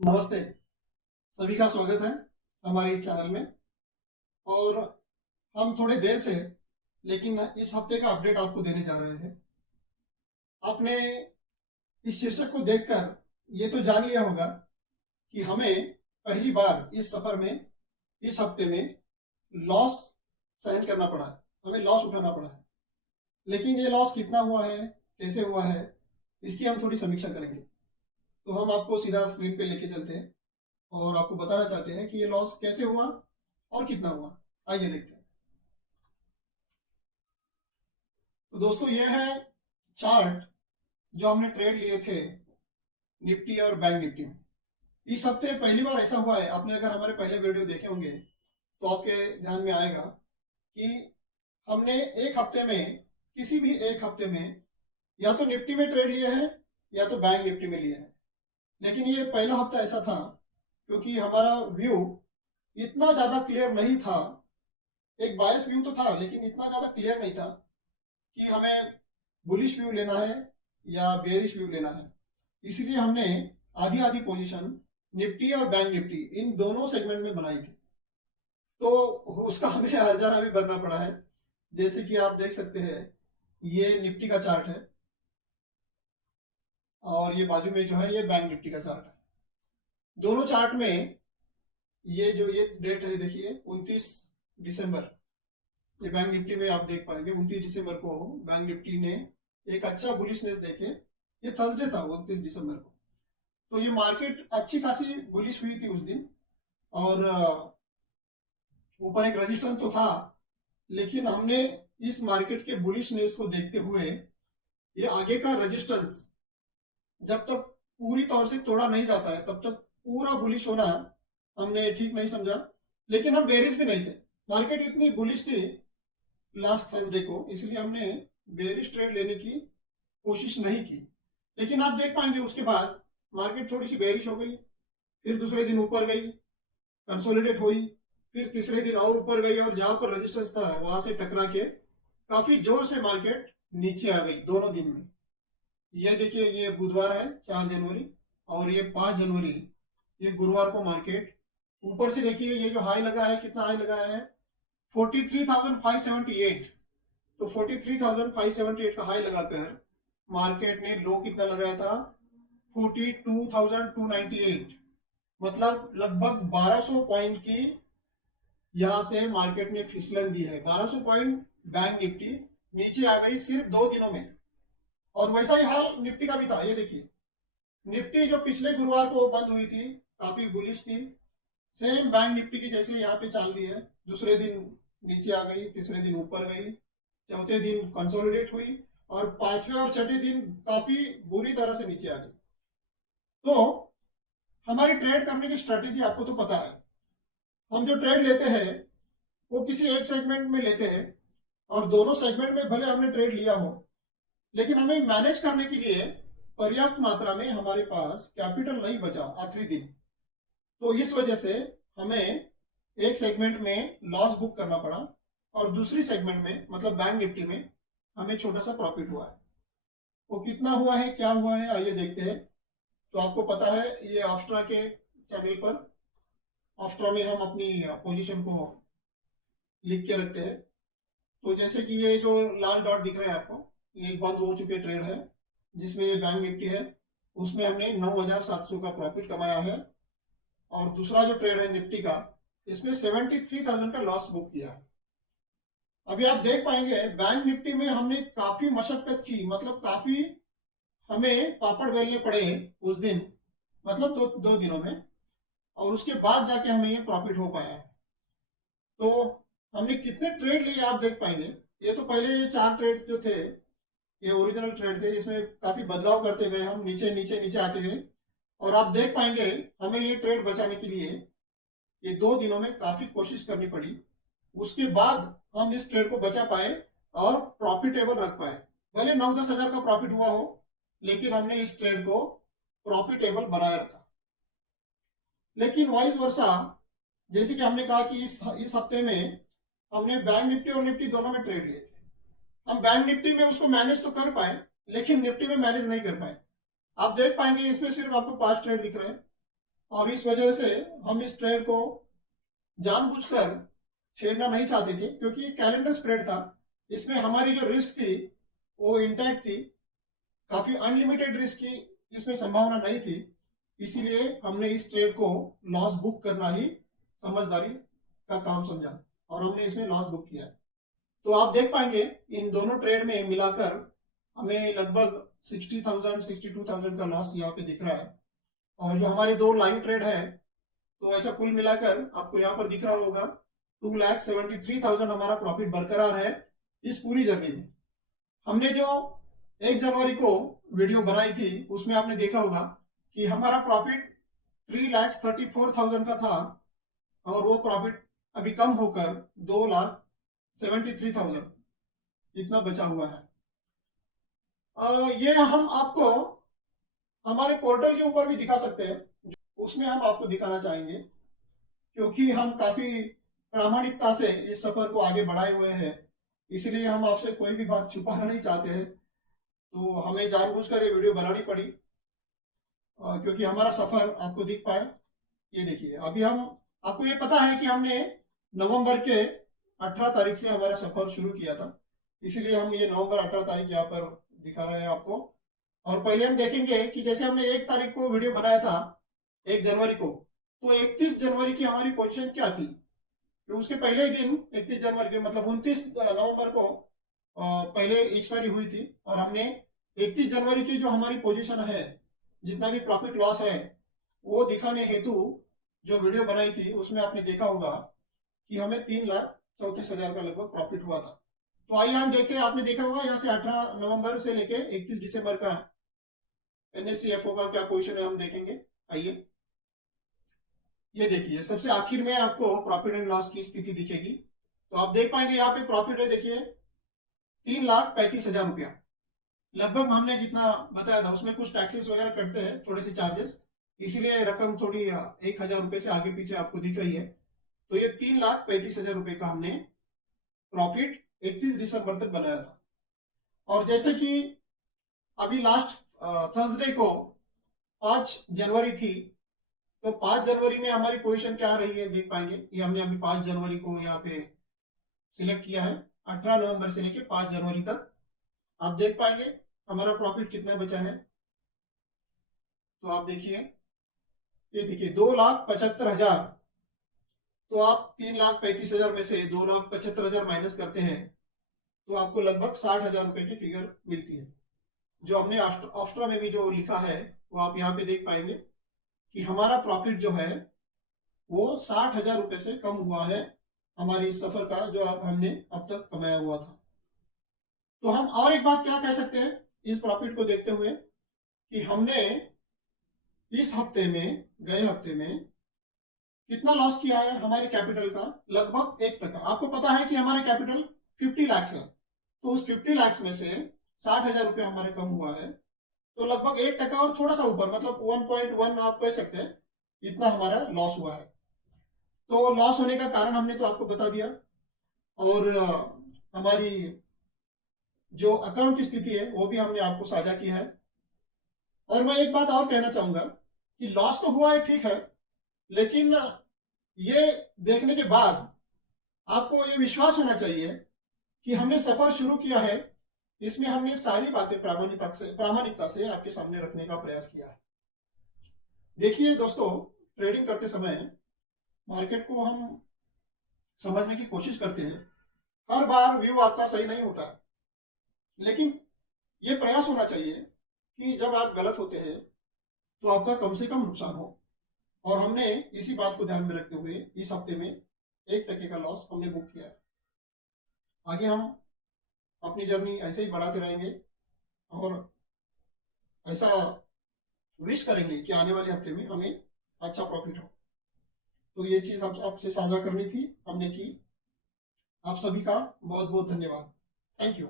नमस्ते। सभी का स्वागत है हमारे इस चैनल में। और हम थोड़े देर से लेकिन इस हफ्ते का अपडेट आपको देने जा रहे हैं। आपने इस शीर्षक को देखकर ये तो जान लिया होगा कि हमें पहली बार इस सफर में इस हफ्ते में लॉस सहन करना पड़ा है, हमें लॉस उठाना पड़ा है। लेकिन ये लॉस कितना हुआ है, कैसे हुआ है, इसकी हम थोड़ी समीक्षा करेंगे। तो हम आपको सीधा स्क्रीन पे लेके चलते हैं और आपको बताना चाहते हैं कि ये लॉस कैसे हुआ और कितना हुआ। आइए देखते हैं। तो दोस्तों, ये है चार्ट जो हमने ट्रेड लिए थे निफ्टी और बैंक निफ्टी में। इस हफ्ते पहली बार ऐसा हुआ है, आपने अगर हमारे पहले वीडियो देखे होंगे तो आपके ध्यान में आएगा कि हमने एक हफ्ते में, किसी भी एक हफ्ते में, या तो निफ्टी में ट्रेड लिए हैं या तो बैंक निफ्टी में लिए हैं। लेकिन ये पहला हफ्ता ऐसा था क्योंकि हमारा व्यू इतना ज्यादा क्लियर नहीं था। एक बायस व्यू तो था लेकिन इतना ज्यादा क्लियर नहीं था कि हमें बुलिश व्यू लेना है या बेरिश व्यू लेना है। इसलिए हमने आधी आधी पोजीशन निफ्टी और बैंक निफ्टी इन दोनों सेगमेंट में बनाई थी। तो उसका हमें हर्जाना भी भरना पड़ा है। जैसे कि आप देख सकते हैं, ये निफ्टी का चार्ट है और ये बाजू में जो है ये बैंक निफ्टी का चार्ट है। दोनों चार्ट में ये डेट है, देखिए 29 दिसंबर। ये बैंक निफ्टी में आप देख पाएंगे 29 दिसंबर को बैंक निफ्टी ने एक अच्छा बुलिशनेस देखे। ये थर्सडे था 29 दिसंबर को। तो ये मार्केट अच्छी खासी बुलिश हुई थी उस दिन और ऊपर एक रेजिस्टेंस तो था। लेकिन हमने इस मार्केट के बुलिशनेस को देखते हुए ये आगे का रेजिस्टेंस जब तक पूरी तौर से तोड़ा नहीं जाता है तब तक पूरा बुलिश होना हमने ठीक नहीं समझा। लेकिन हम बेरिश भी नहीं थे, मार्केट इतनी बुलिश थी लास्ट थर्सडे को, इसलिए हमने बेरिश ट्रेड लेने की कोशिश नहीं की। लेकिन आप देख पाएंगे उसके बाद मार्केट थोड़ी सी बेरिश हो गई, फिर दूसरे दिन ऊपर गई, कंसोलिडेट हुई, फिर तीसरे दिन और ऊपर गई और जहां पर रेजिस्टेंस था वहां से टकरा के काफी जोर से मार्केट नीचे आ गई दोनों दिन में। ये देखिए, ये बुधवार है 4 जनवरी और ये 5 जनवरी, ये गुरुवार को मार्केट ऊपर से देखिए ये जो हाई लगा है, कितना हाई लगा है 43,578। तो 43,578 का हाई लगाकर मार्केट ने लो कितना लगाया था 42,298। मतलब लगभग 1200 पॉइंट की यहां से मार्केट ने फिसलन दी है। 1200 पॉइंट बैंक निफ्टी नीचे आ गई सिर्फ 2 दिनों में। और वैसा ही हाल निफ्टी का भी था। ये देखिए, निफ्टी जो पिछले गुरुवार को बंद हुई थी काफी बुलिश थी, सेम बैंक निफ्टी की जैसे यहाँ पे चाल दी है। दूसरे दिन नीचे आ गई, तीसरे दिन ऊपर गई, चौथे दिन कंसोलिडेट हुई और पांचवें और छठे दिन काफी बुरी तरह से नीचे आ गई। तो हमारी ट्रेड करने की स्ट्रेटेजी आपको तो पता है। हम जो ट्रेड लेते हैं वो किसी एक सेगमेंट में लेते हैं और दोनों सेगमेंट में भले हमने ट्रेड लिया हो, लेकिन हमें मैनेज करने के लिए पर्याप्त मात्रा में हमारे पास कैपिटल नहीं बचा आखिरी दिन। तो इस वजह से हमें एक सेगमेंट में लॉस बुक करना पड़ा और दूसरी सेगमेंट में मतलब बैंक निफ्टी में हमें छोटा सा प्रॉफिट हुआ है। वो कितना हुआ है, क्या हुआ है, आइए देखते हैं। तो आपको पता है ये ऑस्ट्रा के चैनल पर, ऑस्ट्रा में हम अपनी पोजीशन को लिख के रखते हैं। तो जैसे कि ये जो लाल डॉट दिख रहे हैं आपको, ये बंद हो चुके ट्रेड है जिसमें ये बैंक निफ्टी है, उसमें हमने 9,700 का प्रॉफिट कमाया है। और दूसरा जो ट्रेड है निफ्टी का, इसमें 73,000 का लॉस बुक किया है। अभी आप देख पाएंगे बैंक निफ्टी में हमने काफी मशक्कत की, मतलब काफी हमें पापड़ बेलने पड़े उस दिन, मतलब दो दिनों में, और उसके बाद जाके हमें ये प्रॉफिट हो पाया है। तो हमने कितने ट्रेड लिए आप देख पाएंगे। ये तो पहले ये 4 ट्रेड जो थे ये ओरिजिनल ट्रेड थे, इसमें काफी बदलाव करते गए हम, नीचे नीचे नीचे आते गए। और आप देख पाएंगे हमें ये ट्रेड बचाने के लिए ये 2 दिनों में काफी कोशिश करनी पड़ी। उसके बाद हम इस ट्रेड को बचा पाए और प्रॉफिटेबल रख पाए। भले 9-10 हजार का प्रॉफिट हुआ हो, लेकिन हमने इस ट्रेड को प्रॉफिटेबल बनाए रखा। लेकिन वाइस वर्सा, जैसे कि हमने कहा कि इस हफ्ते में हमने बैंक निफ्टी और निफ्टी दोनों में ट्रेड लिए थे। हम बैंक निफ्टी में उसको मैनेज तो कर पाए लेकिन निफ्टी में मैनेज नहीं कर पाए। आप देख पाएंगे इसमें सिर्फ आपको 5 ट्रेड दिख रहे हैं। और इस वजह से हम इस ट्रेड को जानबूझकर छेड़ना नहीं चाहते थे, क्योंकि कैलेंडर स्प्रेड था। इसमें हमारी जो रिस्क थी वो इंटैक्ट थी, काफी अनलिमिटेड रिस्क की इसमें संभावना नहीं थी। इसीलिए हमने इस ट्रेड को लॉस बुक करना ही समझदारी का काम समझा और हमने इसमें लॉस बुक किया। तो आप देख पाएंगे इन दोनों ट्रेड में मिलाकर हमें लगभग 60,000 62,000 का लॉस यहाँ पे दिख रहा है। और जो हमारे दो लाइव ट्रेड है, तो ऐसा कुल मिलाकर आपको यहाँ पर दिख रहा होगा 2,73,000 हमारा प्रॉफिट बरकरार है इस पूरी जर्नी में। हमने जो 1 जनवरी को वीडियो बनाई थी उसमें आपने देखा होगा कि हमारा प्रॉफिट 3,34,000 का था और वो प्रॉफिट अभी कम होकर 2,73,000 इतना बचा हुआ है। ये हम आपको हमारे पोर्टल के ऊपर भी दिखा सकते हैं, उसमें हम आपको दिखाना चाहेंगे, क्योंकि हम काफी प्रामाणिकता से इस सफर को आगे बढ़ाए हुए हैं। इसलिए हम आपसे कोई भी बात छुपाना नहीं चाहते हैं, तो हमें जानबूझकर ये वीडियो बनानी पड़ी क्योंकि हमारा सफर आपको दिख पाए। ये देखिए, अभी हम आपको ये पता है कि हमने नवंबर के 18 तारीख से हमारा सफर शुरू किया था, इसीलिए हम ये नवंबर 18 तारीख यहाँ पर दिखा रहे हैं आपको। और पहले हम देखेंगे कि जैसे हमने 1 तारीख को वीडियो बनाया था 1 जनवरी को, तो 31 जनवरी की हमारी पोजीशन क्या थी। तो उसके पहले ही दिन 31 जनवरी के मतलब 29 नवंबर को पहले एक्सपायरी हुई थी और हमने 31 जनवरी की जो हमारी पोजीशन है, जितना भी प्रॉफिट लॉस है, वो दिखाने हेतु जो वीडियो बनाई थी उसमें आपने देखा होगा कि हमें 3,34,000 का लगभग प्रॉफिट हुआ था। तो आइए हम देखते हैं, आपने देखा होगा यहाँ से 18 नवंबर से लेके 31 दिसंबर का NSE/FO का क्या पोजीशन है हम देखेंगे। आइए, ये देखिए, सबसे आखिर में आपको प्रॉफिट एंड लॉस की स्थिति दिखेगी। तो आप देख पाएंगे यहाँ पे प्रॉफिट है, देखिए 3,35,000 रुपया लगभग। हमने जितना बताया था उसमें कुछ टैक्सेस वगैरह कटते हैं, थोड़े से चार्जेस, इसीलिए रकम थोड़ी 1,000 रुपए से आगे पीछे आपको दिख रही है। तो ये 3,35,000 रुपए का हमने प्रॉफिट 31 दिसंबर तक बनाया था। और जैसे कि अभी लास्ट थर्सडे को 5 जनवरी थी, तो 5 जनवरी में हमारी पोजीशन क्या रही है देख पाएंगे। ये हमने अभी 5 जनवरी को यहाँ पे सिलेक्ट किया है, 18 नवंबर से लेके 5 जनवरी तक। आप देख पाएंगे हमारा प्रॉफिट कितना बचा है। तो आप देखिए, ये देखिए 2,75,000। तो आप 3,35,000 में से 2,75,000 माइनस करते हैं तो आपको लगभग 60,000 रुपए की फिगर मिलती है। जो हमने ऑस्ट्रा में भी जो लिखा है वो आप यहाँ पे देख पाएंगे कि हमारा प्रॉफिट जो है वो 60,000 रुपए से कम हुआ है हमारी इस सफर का जो हमने अब तक कमाया हुआ था। तो हम और एक बात क्या कह सकते हैं इस प्रॉफिट को देखते हुए कि हमने इस हफ्ते में, गए हफ्ते में कितना लॉस किया है हमारे कैपिटल का, लगभग 1%। आपको पता है कि हमारा कैपिटल 50 लाख है, तो उस 50 लाख में से 60,000 रुपये हमारे कम हुआ है, तो लगभग 1% और थोड़ा सा ऊपर, मतलब 1.1 आप कह सकते हैं, इतना हमारा लॉस हुआ है। तो लॉस होने का कारण हमने तो आपको बता दिया, और हमारी जो अकाउंट की स्थिति है वो भी हमने आपको साझा की है। और मैं एक बात और कहना चाहूंगा कि लॉस तो हुआ है, ठीक है, लेकिन ये देखने के बाद आपको ये विश्वास होना चाहिए कि हमने सफर शुरू किया है, इसमें हमने सारी बातें प्रामाणिकता से आपके सामने रखने का प्रयास किया है। देखिए दोस्तों, ट्रेडिंग करते समय मार्केट को हम समझने की कोशिश करते हैं, हर बार व्यू आपका सही नहीं होता है, लेकिन ये प्रयास होना चाहिए कि जब आप गलत होते हैं तो आपका कम से कम नुकसान हो। और हमने इसी बात को ध्यान में रखते हुए इस हफ्ते में 1% का लॉस हमने बुक किया है। आगे हम अपनी जर्नी ऐसे ही बढ़ाते रहेंगे और ऐसा विश करेंगे कि आने वाले हफ्ते में हमें अच्छा प्रॉफिट हो। तो ये चीज हम आपसे साझा करनी थी, हमने की। आप सभी का बहुत बहुत धन्यवाद। Thank you.